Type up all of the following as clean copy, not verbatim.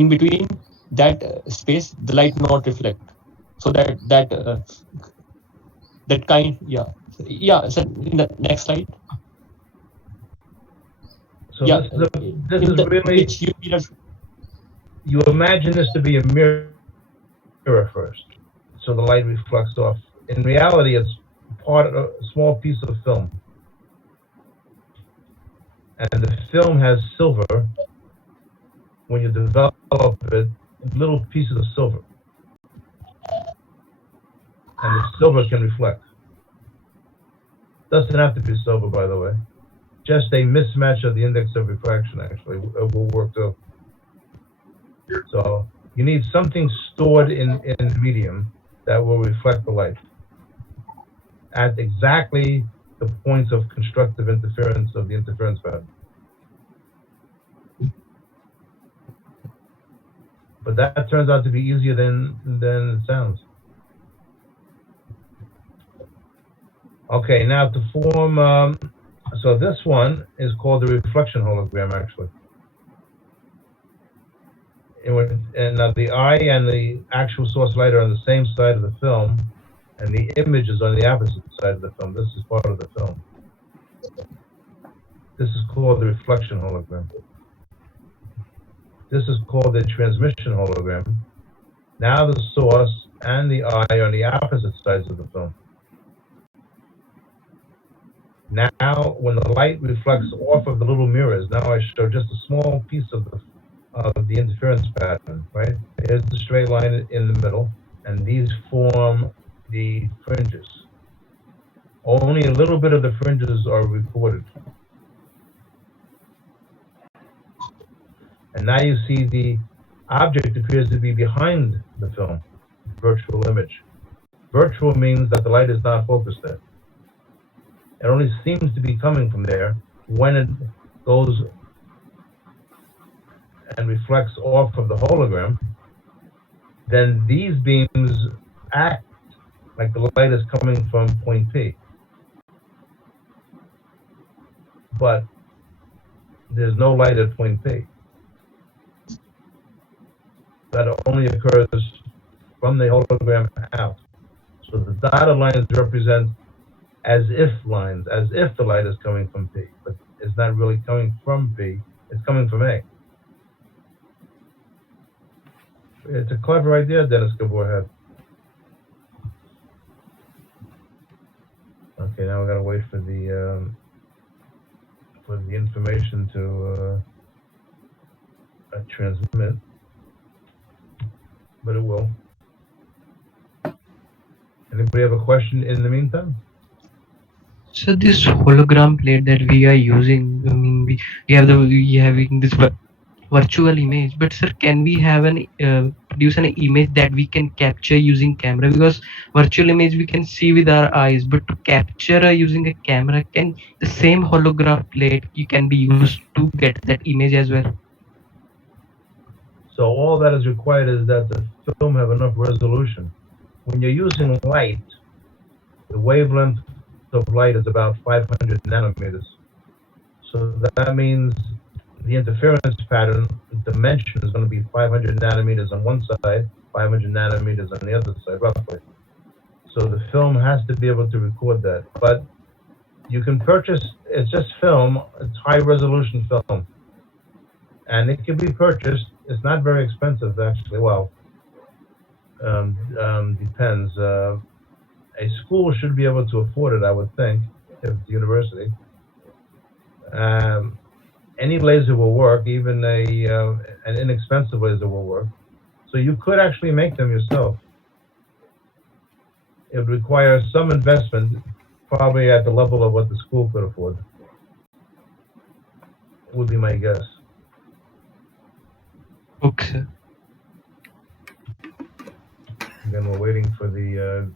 in between that space the light not reflect, so that kind, yeah. So in the next slide, So yeah, this in is the really, which you mirror. you imagine this to be a mirror first, so the light reflects off. In reality, it's part of a small piece of film, and the film has silver. When you develop it, little pieces of silver, and the silver can reflect. Doesn't have to be silver, by the way. Just a mismatch of the index of refraction actually will work too. So you need something stored in the medium that will reflect the light at exactly the points of constructive interference of the interference pattern. But that turns out to be easier than it sounds. Okay, now to form, so this one is called the reflection hologram actually. And now the eye and the actual source light are on the same side of the film, and the image is on the opposite side of the film. This is part of the film. This is called the reflection hologram. This is called the transmission hologram. Now the source and the eye are on the opposite sides of the film. Now, when the light reflects off of the little mirrors, now I show just a small piece of the interference pattern, right? Here's the straight line in the middle, and these form the fringes. Only a little bit of the fringes are recorded. And now you see the object appears to be behind the film, virtual image. Virtual means that the light is not focused there. It only seems to be coming from there. When it goes and reflects off of the hologram, then these beams act like the light is coming from point P. But there's no light at point P. That only occurs from the hologram out. So the dotted lines represent as if lines, as if the light is coming from P, but it's not really coming from P, it's coming from A. It's a clever idea Dennis Gabor had. Okay, now we gotta wait for the information to transmit, but it will. Anybody have a question in the meantime? So this hologram plate that we are using, I mean, we having this virtual image, but sir, can we have an produce an image that we can capture using camera? Because virtual image we can see with our eyes, but to capture using a camera, can the same holograph plate you can be used to get that image as well? So all that is required is that the film have enough resolution. When you're using light, the wavelength of light is about 500 nanometers. So that means the interference pattern dimension is going to be 500 nanometers on one side, 500 nanometers on the other side, roughly. So the film has to be able to record that. But you can purchase, it's just film, it's high resolution film. And it can be purchased. It's not very expensive, actually. Well, depends. A school should be able to afford it, I would think, if it's a university. Any laser will work, even an inexpensive laser will work. So you could actually make them yourself. It would require some investment, probably at the level of what the school could afford. Would be my guess. Okay. Again, we're waiting for the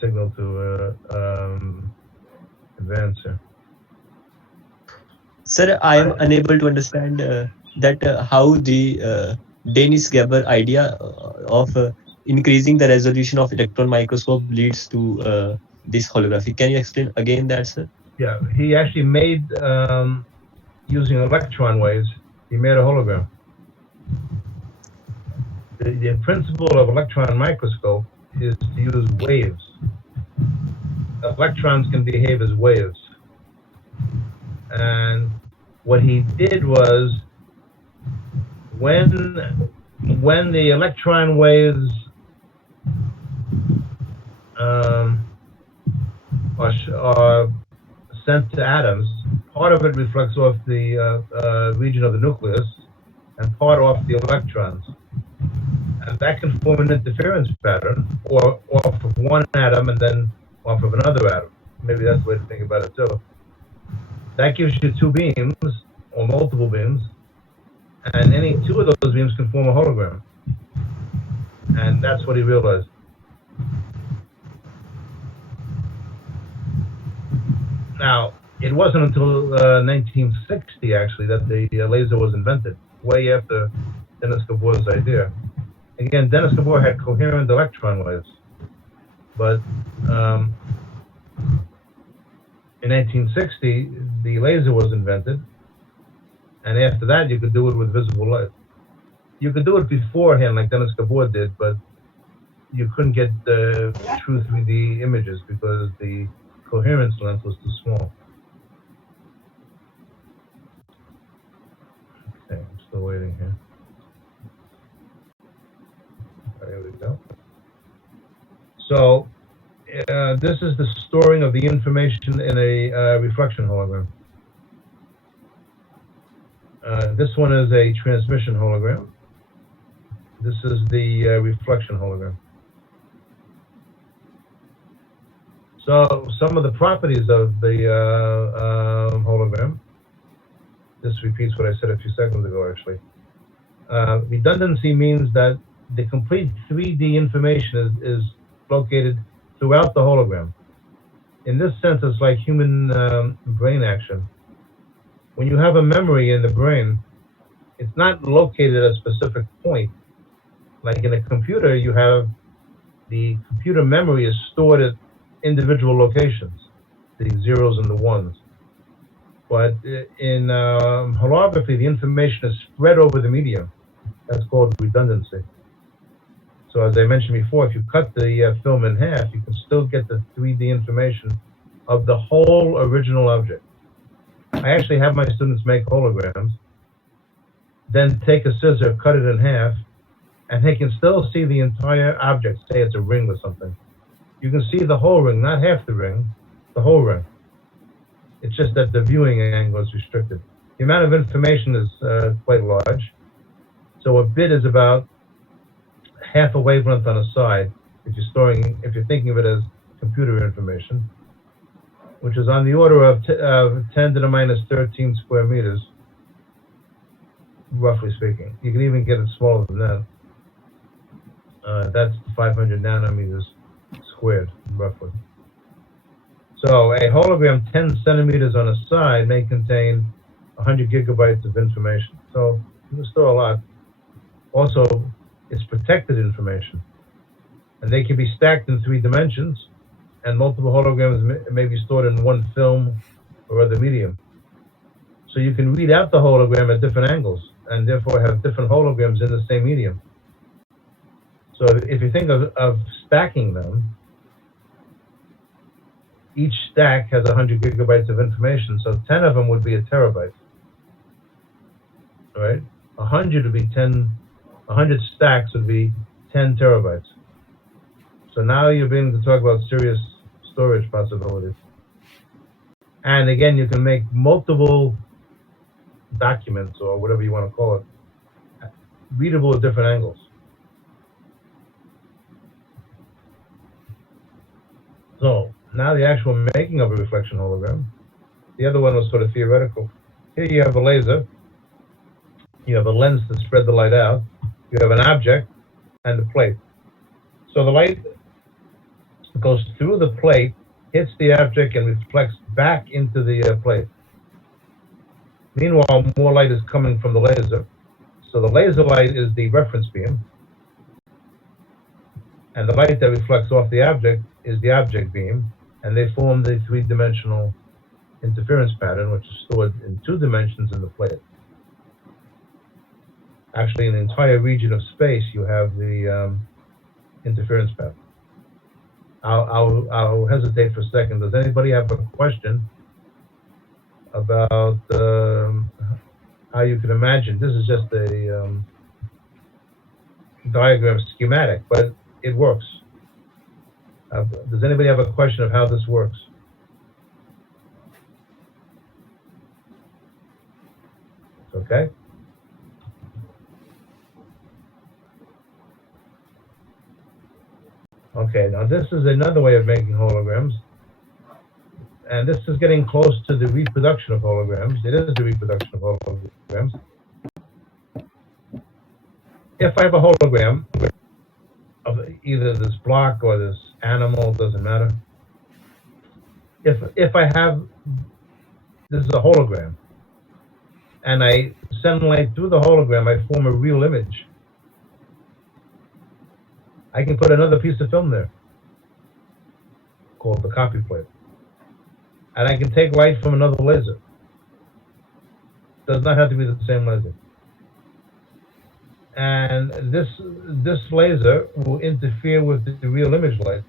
signal to advance here. Sir, I am unable to understand that how the Danish Gabor idea of increasing the resolution of electron microscope leads to this holography. Can you explain again that, sir? Yeah, he actually made using electron waves, he made a hologram. The principle of electron microscope is to use waves. Electrons can behave as waves. And what he did was, when the electron waves are sent to atoms, part of it reflects off the region of the nucleus, and part off the electrons. And that can form an interference pattern, or off of one atom and then off of another atom. Maybe that's the way to think about it too. That gives you two beams, or multiple beams, and any two of those beams can form a hologram. And that's what he realized. Now, it wasn't until 1960, actually, that the laser was invented, way after Dennis Gabor's idea. Again, Dennis Gabor had coherent electron waves, but in 1960, the laser was invented, and after that, you could do it with visible light. You could do it beforehand, like Dennis Gabor did, but you couldn't get the true 3D images because the coherence length was too small. Okay, I'm still waiting here. There we go. So this is the storing of the information in a reflection hologram. This one is a transmission hologram. This is the reflection hologram. So some of the properties of the hologram, this repeats what I said a few seconds ago, actually. Redundancy means that the complete 3D information is located throughout the hologram. In this sense, it's like human brain action. When you have a memory in the brain, it's not located at a specific point. Like in a computer, you have the computer memory is stored at individual locations, the zeros and the ones. But in holography, the information is spread over the medium. That's called redundancy. So as I mentioned before, if you cut the film in half, you can still get the 3D information of the whole original object. I actually have my students make holograms, then take a scissor, cut it in half, and they can still see the entire object. Say it's a ring or something. You can see the whole ring, not half the ring, the whole ring. It's just that the viewing angle is restricted. The amount of information is quite large. So a bit is about half a wavelength on a side, if you're thinking of it as computer information, which is on the order of 10 to the minus 13 square meters, roughly speaking. You can even get it smaller than that. That's 500 nanometers squared, roughly. So a hologram 10 centimeters on a side may contain 100 gigabytes of information. So you can store a lot. Also, it's protected information. And they can be stacked in 3 dimensions, and multiple holograms may be stored in one film or other medium. So you can read out the hologram at different angles, and therefore have different holograms in the same medium. So if you think of stacking them, each stack has 100 gigabytes of information, so 10 of them would be a terabyte, right? 100 would be 100 stacks would be 10 terabytes. So now you're beginning to talk about serious storage possibilities. And again, you can make multiple documents, or whatever you want to call it, readable at different angles. So now the actual making of a reflection hologram. The other one was sort of theoretical. Here you have a laser. You have a lens to spread the light out. You have an object and a plate. So the light goes through the plate, hits the object, and reflects back into the plate. Meanwhile, more light is coming from the laser. So the laser light is the reference beam, and the light that reflects off the object is the object beam, and they form the 3-dimensional interference pattern, which is stored in 2 dimensions in the plate. Actually, in the entire region of space, you have the interference pattern. I'll hesitate for a second. Does anybody have a question about how you can imagine? This is just a diagram schematic, but it works. Does anybody have a question of how this works? Okay. Okay, now this is another way of making holograms. And this is getting close to the reproduction of holograms. It is the reproduction of holograms. If I have a hologram of either this block or this animal, doesn't matter. If I have, this is a hologram, and I send light through the hologram, I form a real image. I can put another piece of film there called the copy plate. And I can take light from another laser. Does not have to be the same laser. And this laser will interfere with the real image light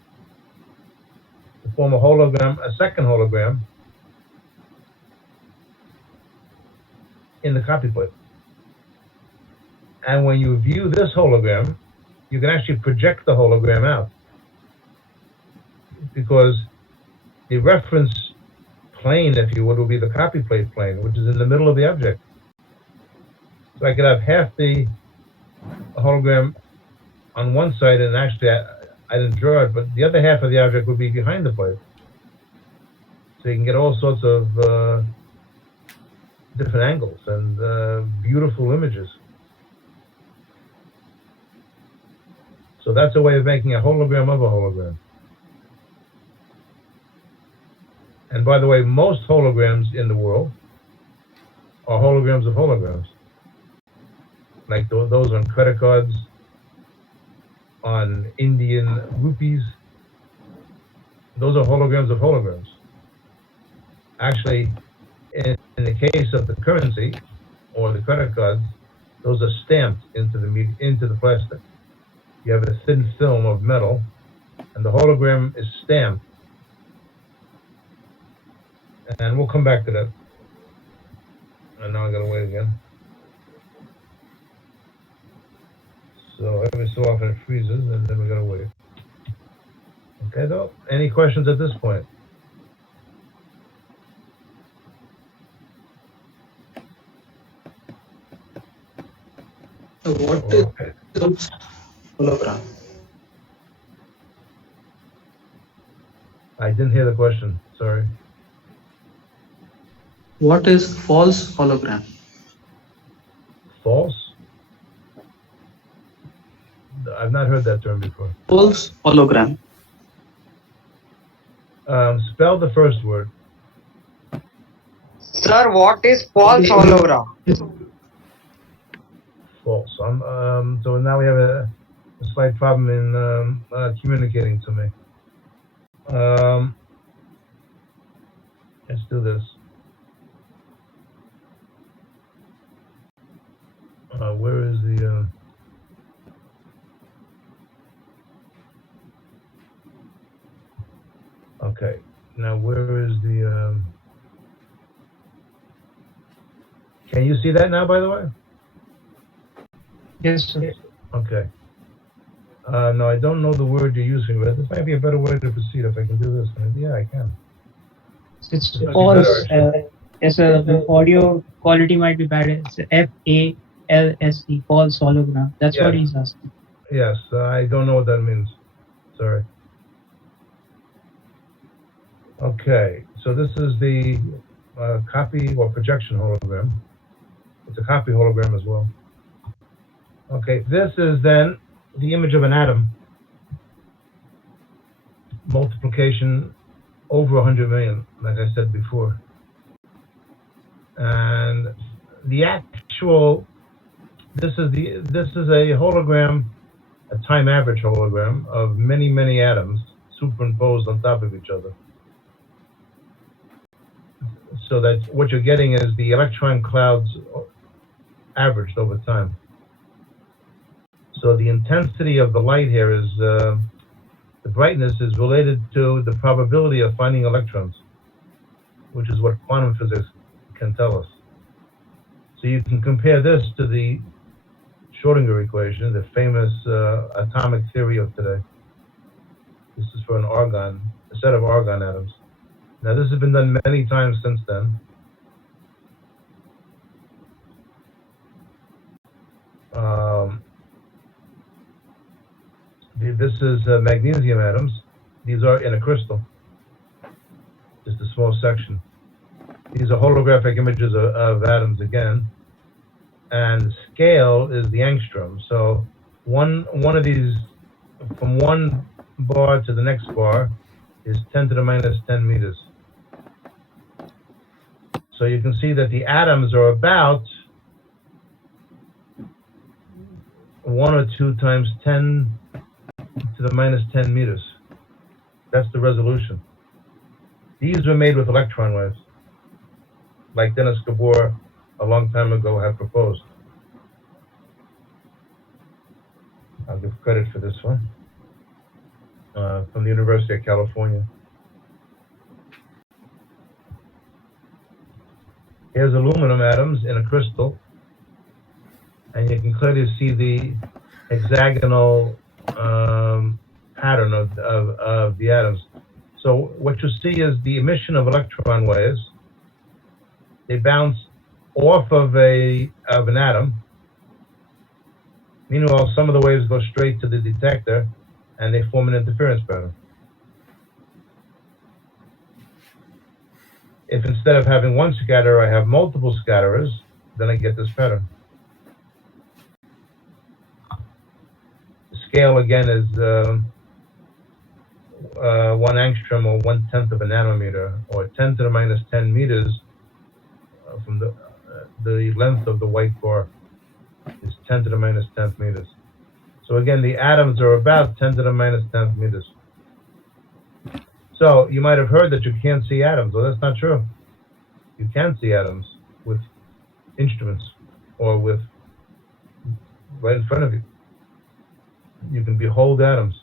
to form a hologram, a second hologram in the copy plate. And when you view this hologram, you can actually project the hologram out, because the reference plane, if you would, will be the copy plate plane, which is in the middle of the object. So I could have half the hologram on one side, and actually I didn't draw it, but the other half of the object would be behind the plate. So you can get all sorts of different angles and beautiful images. So that's a way of making a hologram of a hologram. And by the way, most holograms in the world are holograms of holograms. Like those on credit cards, on Indian rupees. Those are holograms of holograms. Actually, in the case of the currency or the credit cards, those are stamped into the plastic. You have a thin film of metal, and the hologram is stamped. And we'll come back to that. And now I gotta wait again. So every so often it freezes, and then we gotta wait. Okay, though. Any questions at this point? So what is hologram? I didn't hear the question. Sorry. What is false hologram? False? I've not heard that term before. False hologram. Spell the first word. Sir, what is false hologram? False. So now we have a slight problem in communicating to me. Let's do this. Where is the... Okay, now where is the... Can you see that now, by the way? Yes, sir. Okay. No, I don't know the word you're using, but this might be a better way to proceed if I can do this. Yeah, I can. It's false. Yes, the audio quality might be bad. It's FALSE, false hologram. That's what he's asking. Yes, I don't know what that means. Sorry. Okay, so this is the copy or projection hologram. It's a copy hologram as well. Okay, this is then the image of an atom. Multiplication over 100 million, like I said before. And the actual, this is a hologram, a time average hologram of many, many atoms superimposed on top of each other. so that what you're getting is the electron clouds averaged over time. So the intensity of the light here is, the brightness is related to the probability of finding electrons, which is what quantum physics can tell us. So you can compare this to the Schrodinger equation, the famous atomic theory of today. This is for a set of argon atoms. Now this has been done many times since then. This is magnesium atoms. These are in a crystal, just a small section. These are holographic images of atoms again, and scale is the angstrom. So one of these, from one bar to the next bar, is 10 to the minus 10 meters. So you can see that the atoms are about 1 or 2 times 10 to the minus 10 meters. That's the resolution. These were made with electron waves, like Dennis Gabor a long time ago had proposed. I'll give credit for this one, from the University of California. Here's aluminum atoms in a crystal, and you can clearly see the hexagonal pattern of the atoms. So what you see is the emission of electron waves. They bounce off of an atom. Meanwhile, some of the waves go straight to the detector, and they form an interference pattern. If instead of having one scatterer, I have multiple scatterers, then I get this pattern. The scale again is 1 angstrom, or 1/10 of a nanometer, or 10 to the minus 10 meters from the length of the white bar is 10 to the minus 10th meters. So again, the atoms are about 10 to the minus 10th meters. So you might have heard that you can't see atoms. Well, that's not true. You can see atoms with instruments, or with right in front of you. You can behold atoms.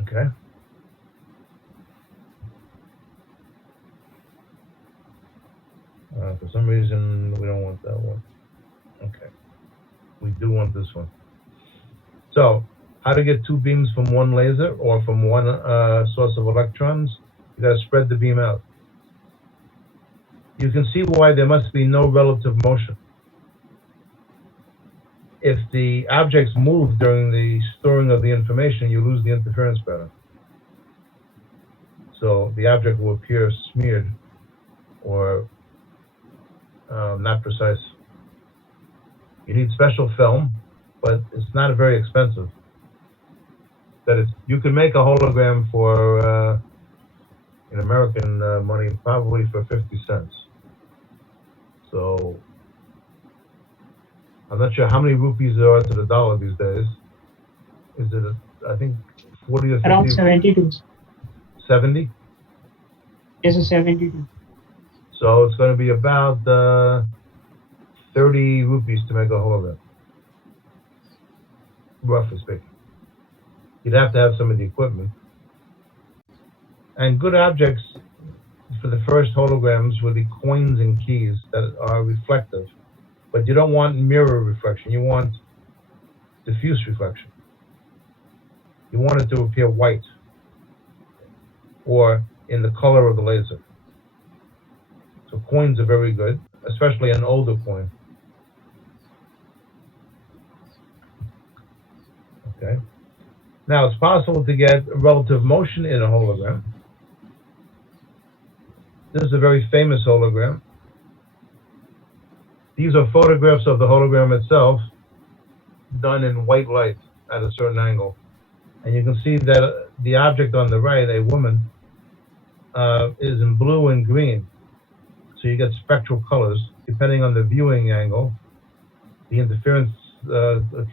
Okay. For some reason, we don't want that one. Okay. We do want this one. So, how to get 2 beams from one laser, or from one source of electrons? You got to spread the beam out. You can see why there must be no relative motion. If the objects move during the storing of the information, you lose the interference pattern. So the object will appear smeared, or not precise. You need special film, but it's not very expensive. You can make a hologram for, in American money, probably for 50 cents. So I'm not sure how many rupees there are to the dollar these days. Is it, I think, 40 or 50? Around 72. 70? Yes, 72. So it's going to be about 30 rupees to make a hologram, roughly speaking. You'd have to have some of the equipment. And good objects for the first holograms would be coins and keys that are reflective. But you don't want mirror reflection. You want diffuse reflection. You want it to appear white, or in the color of the laser. So coins are very good, especially an older coin. Okay. Now, it's possible to get relative motion in a hologram. This is a very famous hologram. These are photographs of the hologram itself, done in white light at a certain angle. And you can see that the object on the right, a woman, is in blue and green. So you get spectral colors depending on the viewing angle, the interference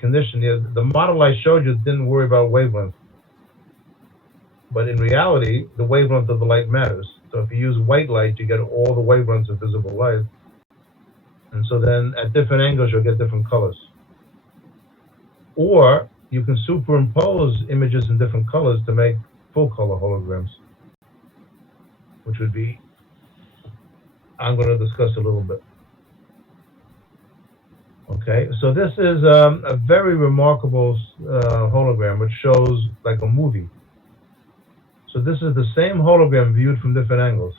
condition. The model I showed you didn't worry about wavelength. But in reality, the wavelength of the light matters. So if you use white light, you get all the wavelengths of visible light. And so then at different angles, you'll get different colors. Or you can superimpose images in different colors to make full color holograms, which would be, I'm going to discuss a little bit. Okay, so this is a very remarkable hologram, which shows like a movie. So this is the same hologram viewed from different angles.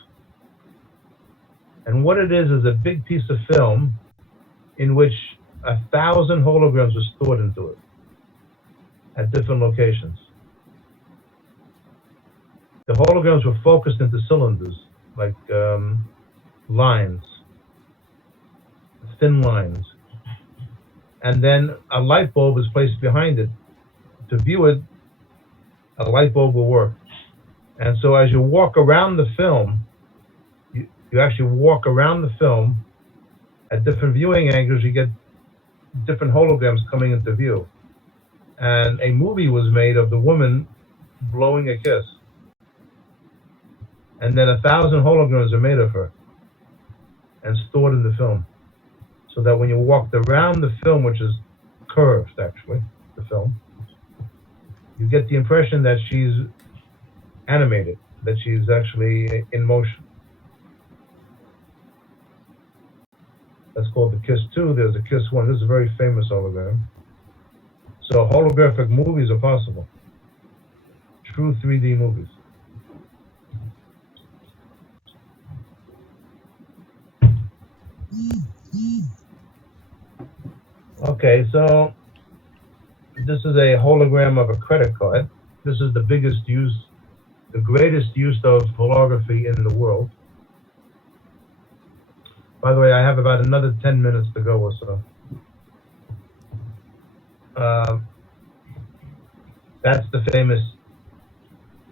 And what it is a big piece of film in which 1,000 holograms are stored into it at different locations. The holograms were focused into cylinders, like lines, thin lines. And then a light bulb is placed behind it. To view it, a light bulb will work. And so as you walk around the film, you actually walk around the film at different viewing angles, you get different holograms coming into view. And a movie was made of the woman blowing a kiss. And then 1,000 holograms are made of her and stored in the film. So that when you walked around the film, which is curved actually, the film, you get the impression that she's animated, that she's actually in motion. That's called the KISS 2. There's a KISS 1. This is a very famous hologram. So holographic movies are possible. True 3D movies. Okay, so this is a hologram of a credit card. This is the biggest use, the greatest use of holography in the world. By the way, I have about another 10 minutes to go or so. That's the famous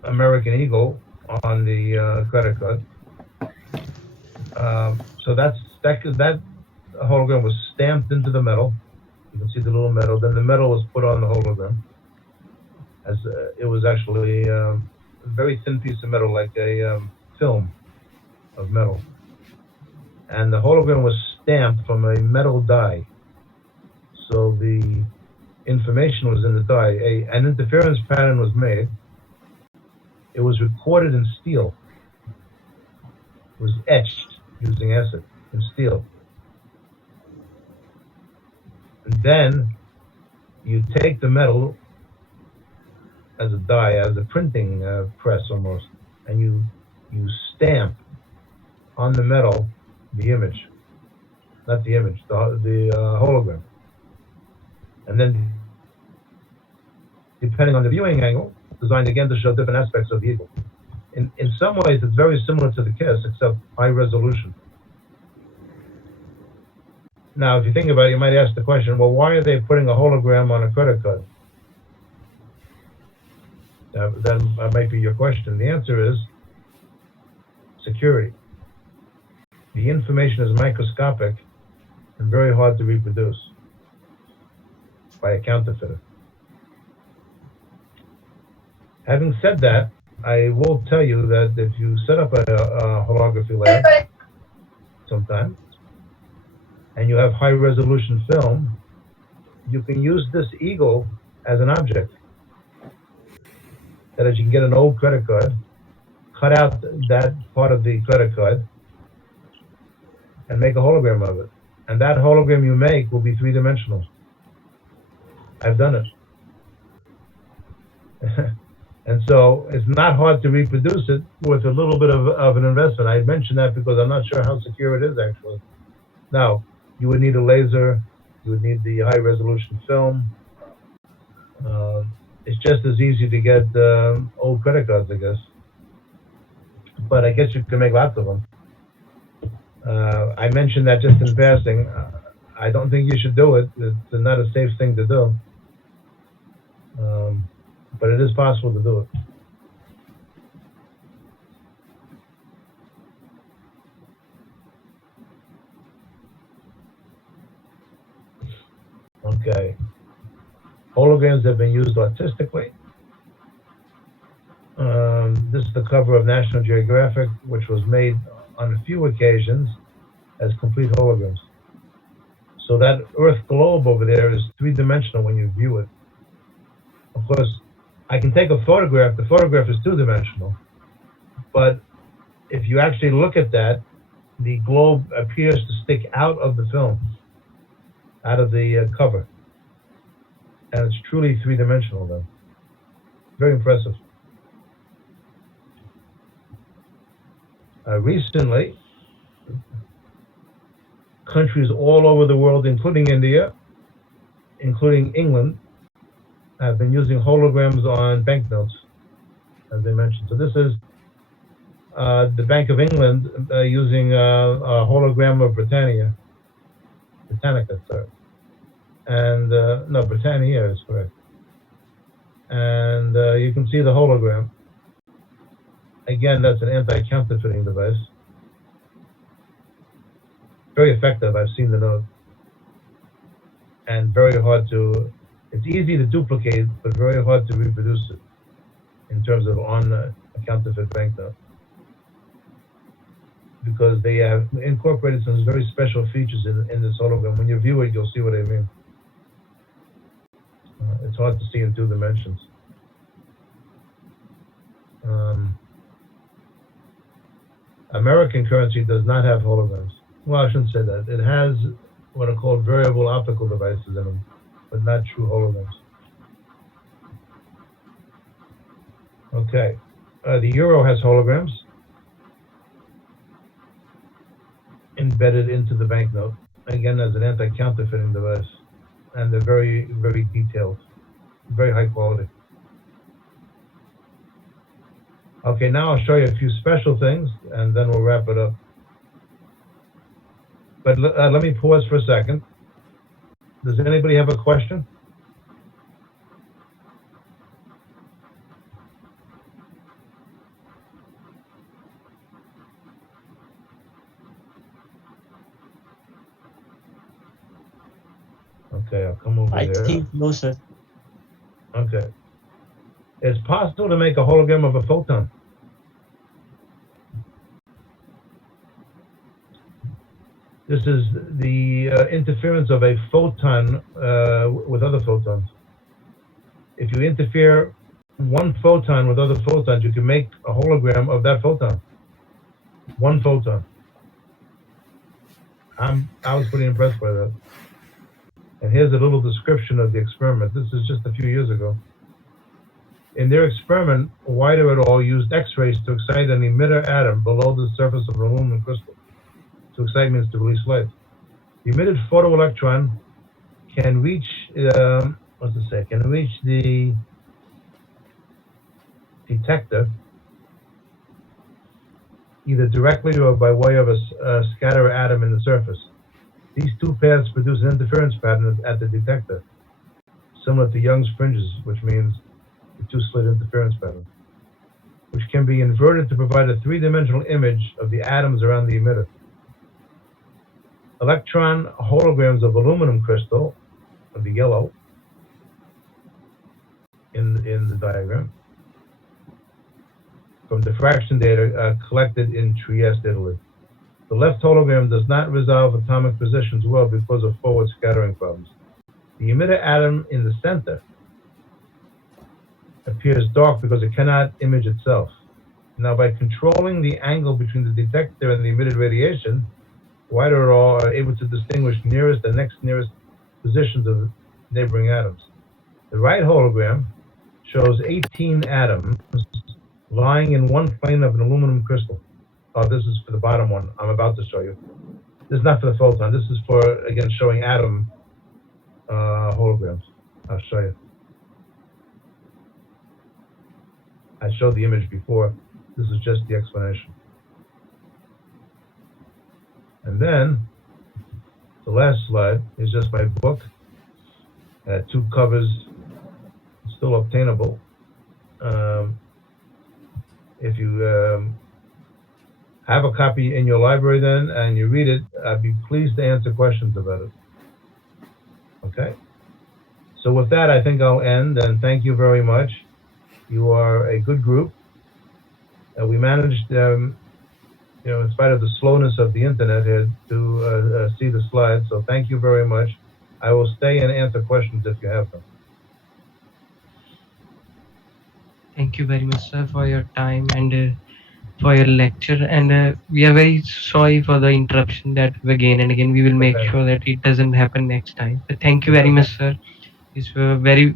American Eagle on the credit card. So that hologram was stamped into the metal. You can see the little metal. Then the metal was put on the hologram. As it was actually a very thin piece of metal, like a film of metal. And the hologram was stamped from a metal die. So the information was in the die. An interference pattern was made. It was recorded in steel. It was etched using acid in steel. And then you take the metal as a die, as a printing press almost, and you stamp on the metal the image, not the image, the hologram. And then, depending on the viewing angle, designed again to show different aspects of the eagle. In some ways, it's very similar to the KISS, except high resolution. Now, if you think about it, you might ask the question, well, why are they putting a hologram on a credit card? That might be your question. The answer is security. The information is microscopic and very hard to reproduce by a counterfeiter. Having said that, I will tell you that if you set up a holography lab sometime, and you have high resolution film, you can use this eagle as an object. That is, you can get an old credit card, cut out that part of the credit card, and make a hologram of it. And that hologram you make will be three-dimensional. I've done it. And so it's not hard to reproduce it with a little bit of an investment. I mentioned that because I'm not sure how secure it is actually. Now, you would need a laser, you would need the high resolution film. It's just as easy to get old credit cards, I guess. But I guess you can make lots of them. I mentioned that just in passing. I don't think you should do it. It's not a safe thing to do. But it is possible to do it. Okay. Holograms have been used artistically. This is the cover of National Geographic, which was made on a few occasions as complete holograms. So that Earth globe over there is three-dimensional when you view it. Of course, I can take a photograph. The photograph is two-dimensional. But if you actually look at that, the globe appears to stick out of the film, out of the cover. And it's truly three-dimensional then. Very impressive. Recently, countries all over the world, including India, including England, have been using holograms on banknotes, as I mentioned. So this is the Bank of England using a hologram of Britannica, sorry. And, no, Britannia is correct. And you can see the hologram. Again, that's an anti-counterfeiting device. Very effective, I've seen the note. And very hard to, it's easy to duplicate, but very hard to reproduce it in terms of on a counterfeit banknote. Because they have incorporated some very special features in this hologram. When you view it, you'll see what I mean. It's hard to see in two dimensions. American currency does not have holograms. Well, I shouldn't say that. It has what are called variable optical devices in them, but not true holograms. Okay. The euro has holograms embedded into the banknote, again as an anti-counterfeiting device. And they're very, very detailed, very high quality. Okay, now I'll show you a few special things, and then we'll wrap it up. But let me pause for a second. Does anybody have a question? Okay, I'll come over I there. think no, sir. Okay. It's possible to make a hologram of a photon. This is the interference of a photon with other photons. If you interfere one photon with other photons, you can make a hologram of that photon. One photon. I was pretty impressed by that. And here's a little description of the experiment. This is just a few years ago. In their experiment, Whiter et al. Used X-rays to excite an emitter atom below the surface of an aluminum crystal. To excite means to release light. The emitted photoelectron can reach, can reach the detector either directly or by way of a scatter atom in the surface. These two paths produce an interference pattern at the detector, similar to Young's fringes, which means the two-slit interference pattern, which can be inverted to provide a three-dimensional image of the atoms around the emitter. Electron holograms of aluminum crystal, of the yellow, in the diagram, from diffraction data collected in Trieste, Italy. The left hologram does not resolve atomic positions well because of forward scattering problems. The emitter atom in the center appears dark because it cannot image itself. Now, by controlling the angle between the detector and the emitted radiation, Whiter et al. Are able to distinguish nearest and next nearest positions of neighboring atoms. The right hologram shows 18 atoms lying in one plane of an aluminum crystal. Oh, this is for the bottom one I'm about to show you. This is not for the photon. This is for, again, showing atom holograms. I'll show you. I showed the image before. This is just the explanation. And then, the last slide is just my book. Two covers, still obtainable. If you have a copy in your library then and you read it, I'd be pleased to answer questions about it. Okay? So with that, I think I'll end, and thank you very much. You are a good group, We managed, in spite of the slowness of the internet here, to see the slides. So thank you very much. I will stay and answer questions if you have them. Thank you very much, sir, for your time and for your lecture. And we are very sorry for the interruption that again and again. We will make Okay. sure that it doesn't happen next time. So thank you It's very okay. much, sir. It's a very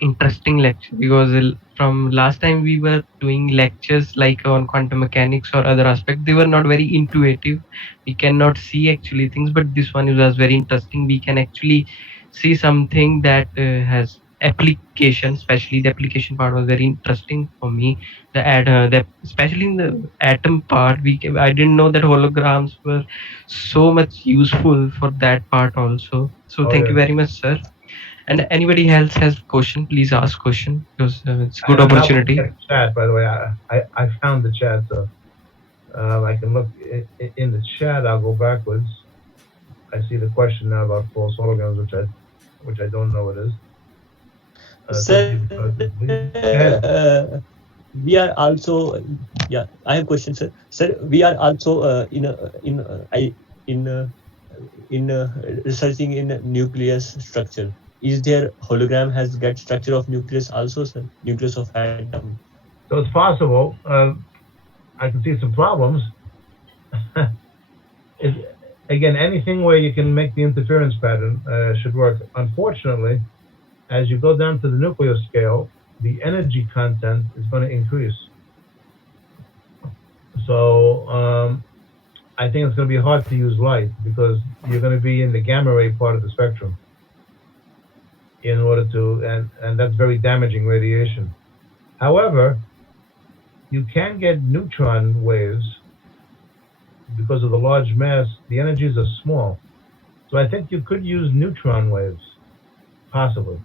interesting lecture because from last time we were doing lectures like on quantum mechanics or other aspects, they were not very intuitive. We cannot see actually things, but this one was very interesting. We can actually see something that has application. Especially the application part was very interesting for me. The especially in the atom part, I didn't know that holograms were so much useful for that part also. So Oh, thank you yes. very much, sir. And anybody else has question, please ask question because it's a good And I'm not looking opportunity. at the chat, by the way. I found the chat, so I can look in the chat. I'll go backwards. I see the question now about false holograms, which I don't know what it is. Simply Sir, because it's bleeding. Go ahead. we are also, yeah, I have question, sir. Sir, we are also in researching in nucleus structure. Is there hologram has get structure of nucleus also, sir? Nucleus of atom. So it's possible. I can see some problems. Is, again, anything where you can make the interference pattern should work. Unfortunately, as you go down to the nuclear scale, the energy content is going to increase. So I think it's going to be hard to use light because you're going to be in the gamma ray part of the spectrum in order to, and that's very damaging radiation. However, you can get neutron waves because of the large mass. The energies are small. So I think you could use neutron waves, possibly.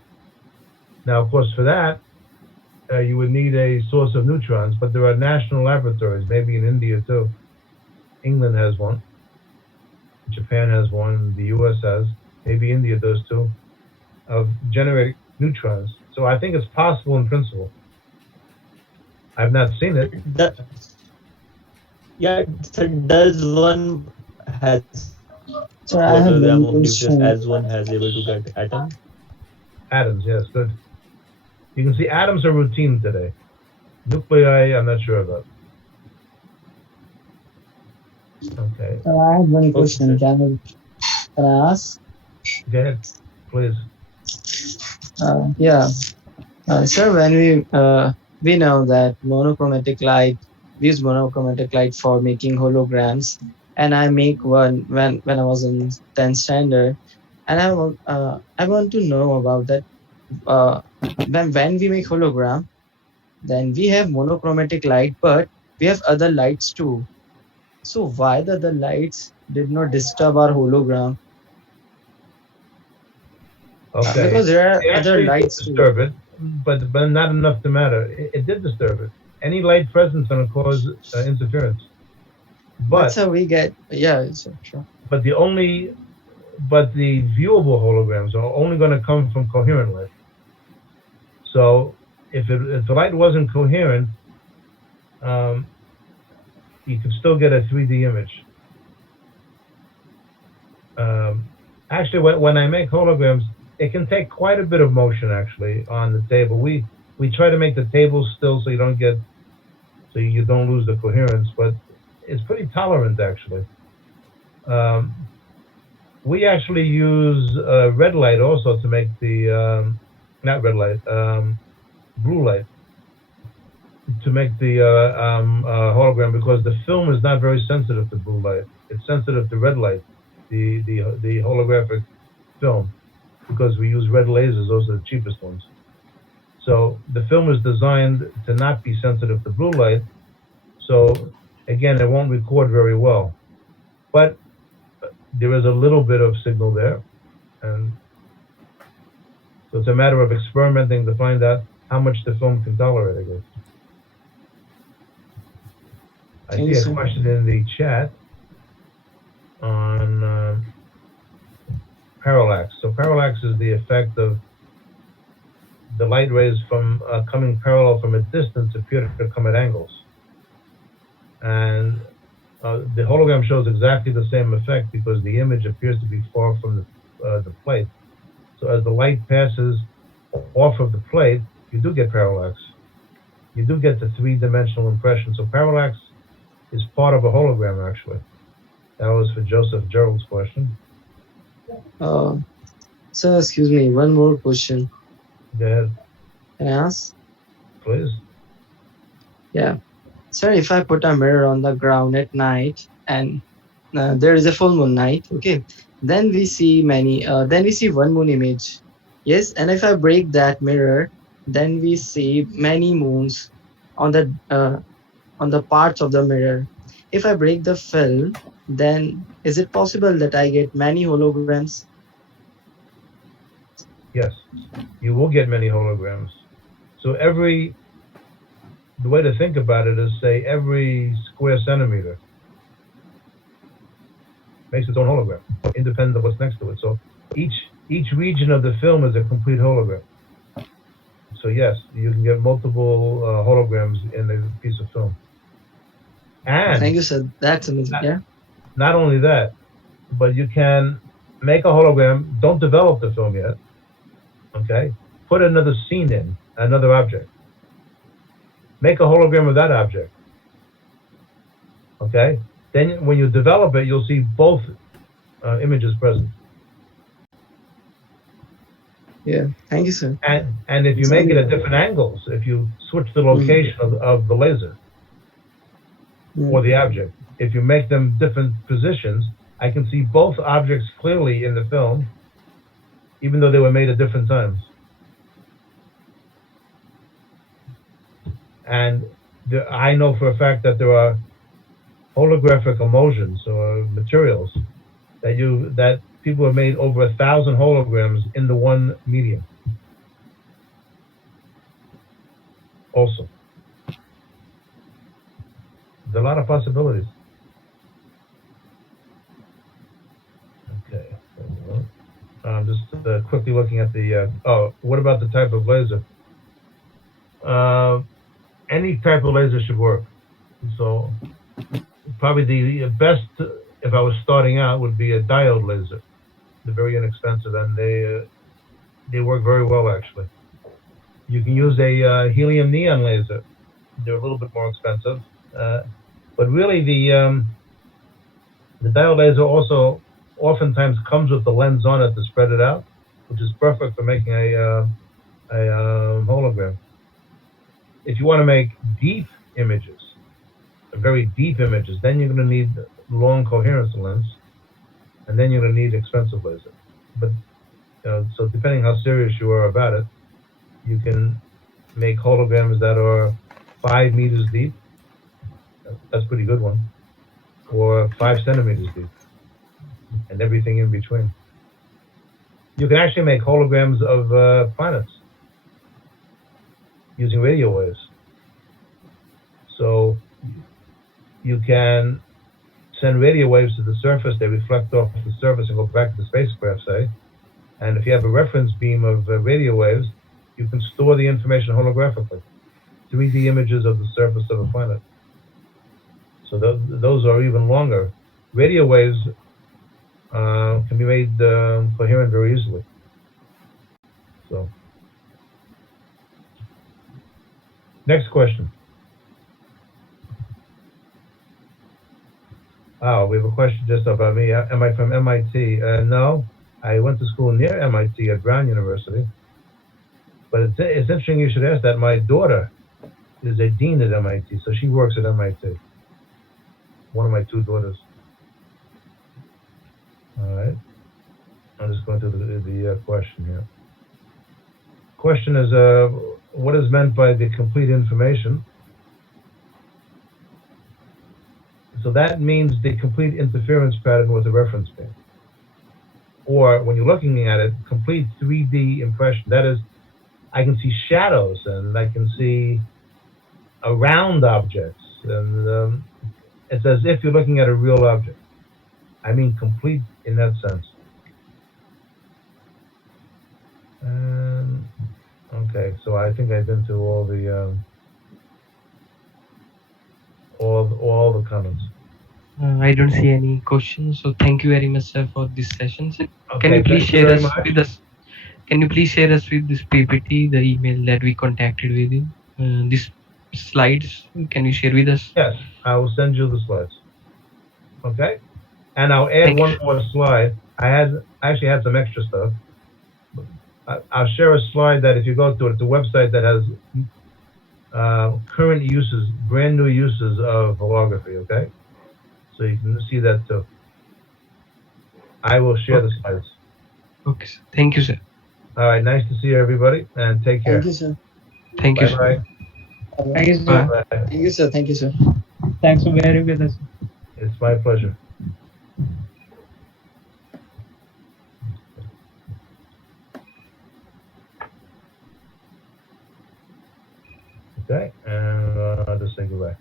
Now, of course, for that, you would need a source of neutrons, but there are national laboratories, maybe in India too. England has one, Japan has one, the US has, maybe India does too, of generating neutrons. So I think it's possible in principle. I've not seen it. Sir, yeah, sir, does one has So I have hologram of one nucleus as question. one has able to get atom? Atoms, yes, good. You can see atoms are routine today. Nuclei, I'm not sure about. Okay. So I have one Okay, question. sir. Can I ask? Go ahead, please. Yeah. Sir, when we know that monochromatic light, we use monochromatic light for making holograms, and I make one when I was in 10th standard, and I want to know about that. Uh, when we make hologram, then we have monochromatic light, but we have other lights too. So why the other lights did not disturb our hologram? Okay. Because there are It other actually did lights too. disturb it, but not enough to matter. It did disturb it. Any light presence going to cause interference. But But so we get, yeah, sure. but the only but the viewable holograms are only going to come from coherent light. So if the light wasn't coherent, um, you could still get a 3D image. Actually, when I make holograms, it can take quite a bit of motion actually on the table. We try to make the table still so you don't lose the coherence, but it's pretty tolerant actually. We actually use red light also to make the not red light, blue light to make the hologram because the film is not very sensitive to blue light. It's sensitive to red light, the holographic film, because we use red lasers. Those are the cheapest ones. So the film is designed to not be sensitive to blue light. So again, it won't record very well, but there is a little bit of signal there, and so it's a matter of experimenting to find out how much the film can tolerate, I guess. I Thank see you, a sir. question in the chat on parallax. So parallax is the effect of the light rays from coming parallel from a distance appear to come at angles. and the hologram shows exactly the same effect because the image appears to be far from the plate. So as the light passes off of the plate, you do get parallax. You do get the three-dimensional impression. So parallax is part of a hologram, actually. That was for Joseph Gerald's question. Uh, sir, excuse me, one more question. Go ahead, Can I ask? please. Yeah. Sir, if I put a mirror on the ground at night and there is a full moon night, okay, then we see one moon image. Yes, and if I break that mirror, then we see many moons on the parts of the mirror. If I break the film, then is it possible that I get many holograms? Yes, you will get many holograms. So the way to think about it is say every square centimeter makes its own hologram, independent of what's next to it. So each each region of the film is a complete hologram. So yes, you can get multiple holograms in a piece of film. And Thank you, sir. That's amazing. not, Yeah. not only that, but you can make a hologram. Don't develop the film yet. Okay, put another scene in, another object. Make a hologram of that object. Okay, then when you develop it, you'll see both images present. Yeah. Thank you, sir. And if you It's make it only. at different angles, if you switch the Mhm. location of the laser or Mm. the object, if you make them different positions, I can see both objects clearly in the film, even though they were made at different times. And I know for a fact that there are holographic emulsions or materials that people have made over 1,000 holograms in the one medium. Also, there's a lot of possibilities. Okay, I'm just quickly looking at the. Oh, what about the type of laser? Uh, any type of laser should work. So probably the best, if I was starting out, would be a diode laser. They're very inexpensive and they work very well actually. You can use a helium neon laser. They're a little bit more expensive, uh, but really the diode laser also oftentimes comes with the lens on it to spread it out, which is perfect for making a hologram. If you want to make deep images, very deep images, then you're going to need long coherence lens, and then you're going to need expensive laser. But so depending how serious you are about it, you can make holograms that are 5 meters deep. That's a pretty good one, or 5 centimeters deep, and everything in between. You can actually make holograms of planets using radio waves. So you can send radio waves to the surface, they reflect off the surface and go back to the spacecraft, say. And if you have a reference beam of radio waves, you can store the information holographically, 3D images of the surface of a planet. So those are even longer. Radio waves can be made coherent very easily. So, next question. Oh, we have a question just about me. Am I from MIT? No, I went to school near MIT at Brown University. But it's interesting you should ask that. My daughter is a dean at MIT, so she works at MIT. One of my two daughters. All right. I'm just going to the question here. Question is, what is meant by the complete information? So that means the complete interference pattern with a reference beam. Or when you're looking at it, complete 3D impression. That is, I can see shadows and I can see around objects. And it's as if you're looking at a real object. I mean complete in that sense. Okay, so I think I've been through all all the comments. I don't see any questions, so thank you very much, sir, for this session. Sir, can Okay, you please thank you share very us much. with us? Can you please share us with this PPT, the email that we contacted with you? These slides, can you share with us? Yes, I will send you the slides. Okay, and I'll add Thank you. one more slide. I actually had some extra stuff. I'll share a slide that if you go to the website that has current uses, brand new uses of holography. Okay, so you can see that too. I will share the slides. Okay, sir. Thank you, sir. All right, nice to see everybody, and take care. Thank you, sir. Thank you, Bye sir. bye. Thank you, Bye. sir. Thank you, sir. Thank you, sir. Thanks for bearing with us. It's my pleasure. Okay, and I'll just say goodbye.